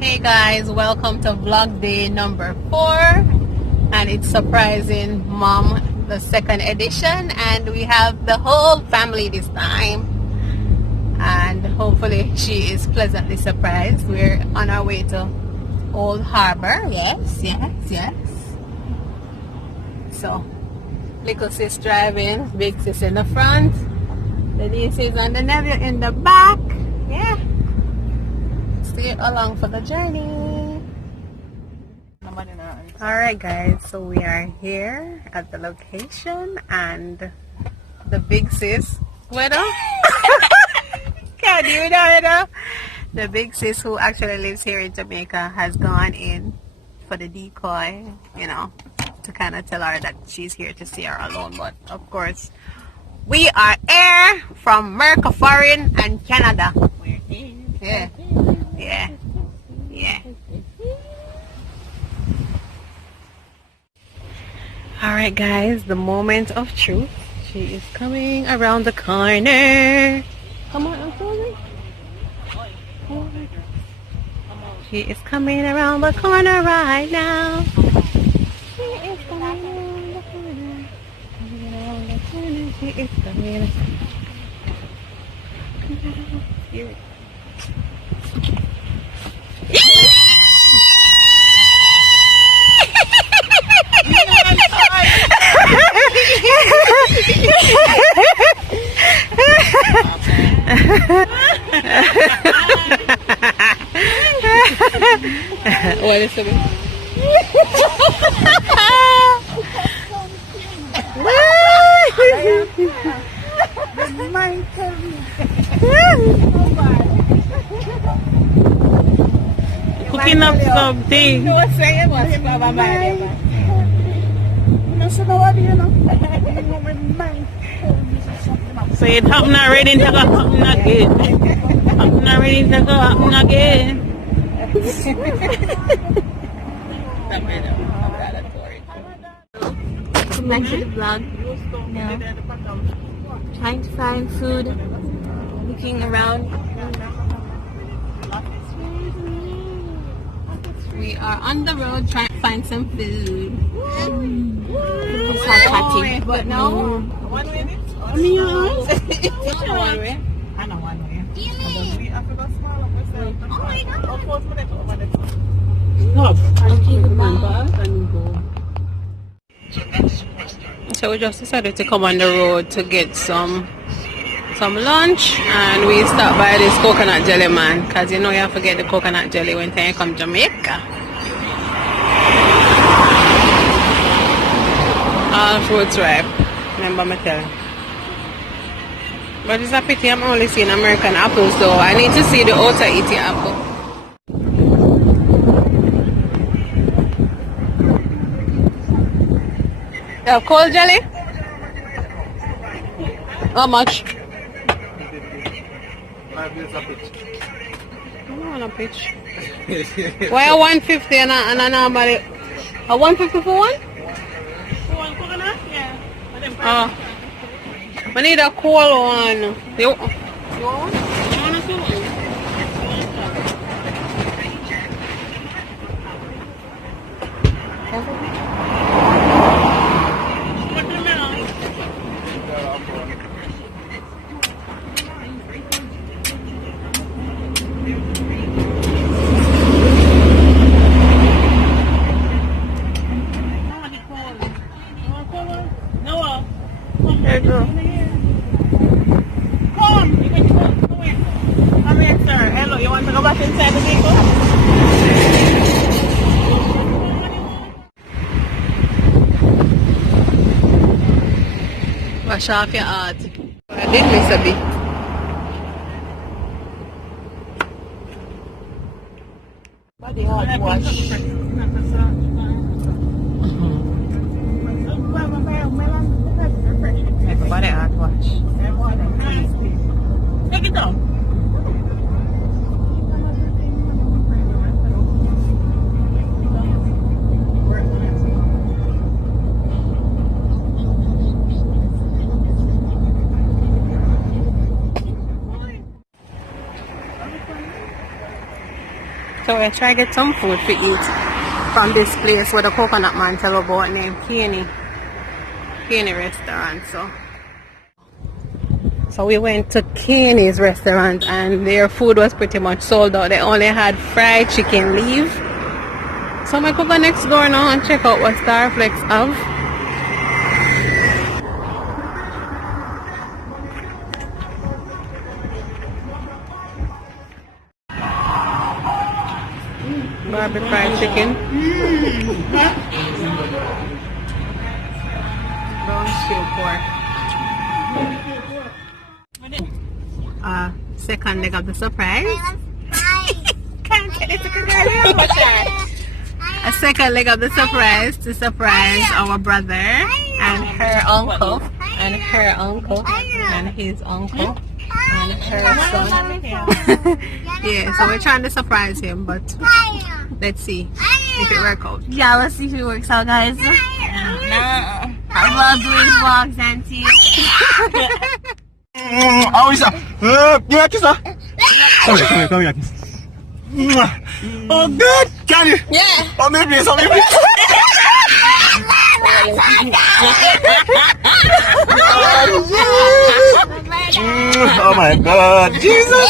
Hey guys, welcome to vlog day number 4, and it's surprising mom, the second edition, and we have the whole family this time, and hopefully she is pleasantly surprised. We're on our way to Old Harbor. Yes. So little sis driving, big sis in the front, the nieces and the nephew in the back. Yeah, stay along for the journey. Alright guys, so we are here at the location, and the big sis, can you know, the big sis who actually lives here in Jamaica has gone in for the decoy, you know, to kind of tell her that she's here to see her alone. But of course, we are here from America Foreign and Canada. Yeah. Alright guys, the moment of truth. She is coming around the corner. Come on, I'm sorry. She is coming around the corner right now. She is coming around the corner. Coming around the corner. She is coming. Here. What is it? Cooking up something. So it happened already to go happen again. Happened already to go happen again. Come back to the vlog. No. Trying to find food. Looking around. We are on the road trying to find some food. People start chatting. But no. One way. I know one way. So we just decided to come on the road to get some lunch, and we stopped by this coconut jelly man, because you know you have to get the coconut jelly when you come to Jamaica. All fruits ripe, remember me tell you. But it's a pity I'm only seeing American apples, so I need to see the outer eating apple. You have cold jelly? How much? 5 years a pitch. I don't want a pitch. Why a 150 and a normally? A 150 for one? For one coconut? Yeah. I need a cold one. You want one? You want a cool one? There you go. Come here, sir. Hello, you want to go back inside the vehicle? Wash off your heart. I did miss a bit. The hot wash. Everybody hot wash. Take it down. So I try to get some food to eat from this place where the coconut man tell about named Kini restaurant. So we went to Kini's restaurant and their food was pretty much sold out. They only had fried chicken leaf. So I could go next door now and check out what Starflex have. Barbie fried chicken. Brown stew pork. Second leg of the surprise. Can't get it to girl. A second leg of the surprise to surprise our brother and her uncle and her uncle and his uncle and her son. Yeah, so we're trying to surprise him, but let's see if it works out. Yeah, let's see if it works out, guys. I love doing vlogs, Auntie. How is that? You like this, huh? Come here. Oh, good. Can you? Yeah. Oh, maybe. Oh my God, Jesus!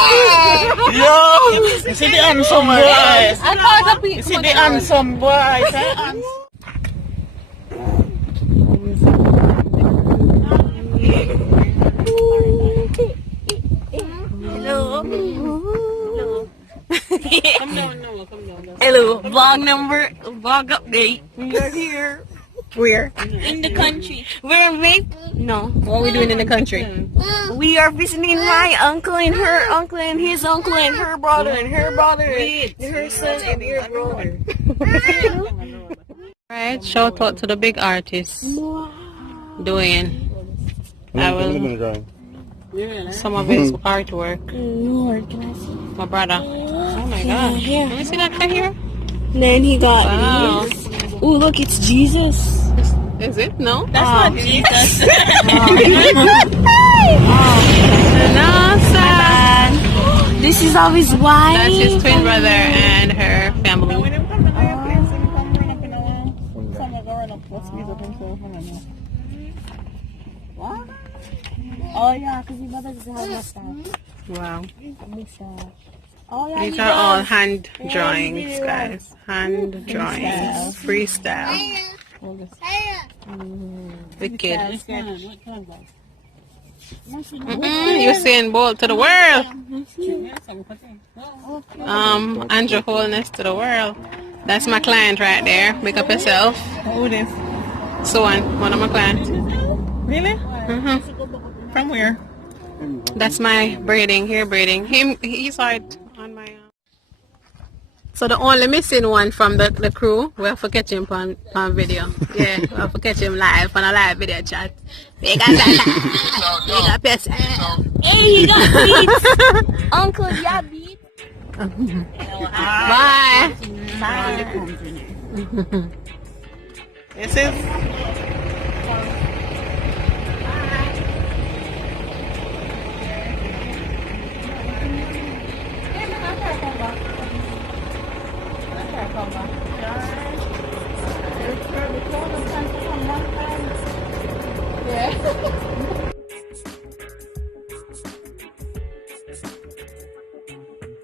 Yo, you see the handsome boy? You see the handsome boy? Hello. Hello. Vlog update. We are here. Where? In the country. We're in Maple. No. What are we doing in the country? We are visiting my uncle and her uncle and his uncle and her brother and her brother and her son and her brother. Right, shout out to the big artist doing some of his artwork. Lord, can I see? My brother. Oh my gosh. Let me see that right here. Then he got Wow. Oh, look, it's Jesus. Is it? No? That's not Jesus. No, sir. This is all his wife. That's his twin brother and her family. Oh yeah, because his mother doesn't have mustache. Wow. Oh yeah. These are all hand drawings, guys. Hand drawings. Freestyle. Wicked. Usain Bolt to the world. Andrew Holness to the world. That's my client right there. Make up yourself. Who is? So one of my clients. Really? From where? That's my hair braiding. He saw it on my. So the only missing one from the crew, we have to catch him on video. Yeah, we have to catch him live on a live video chat. Big up yourself. Hey, you got beats. Uncle, yeah, beats. Bye. This is. Yeah.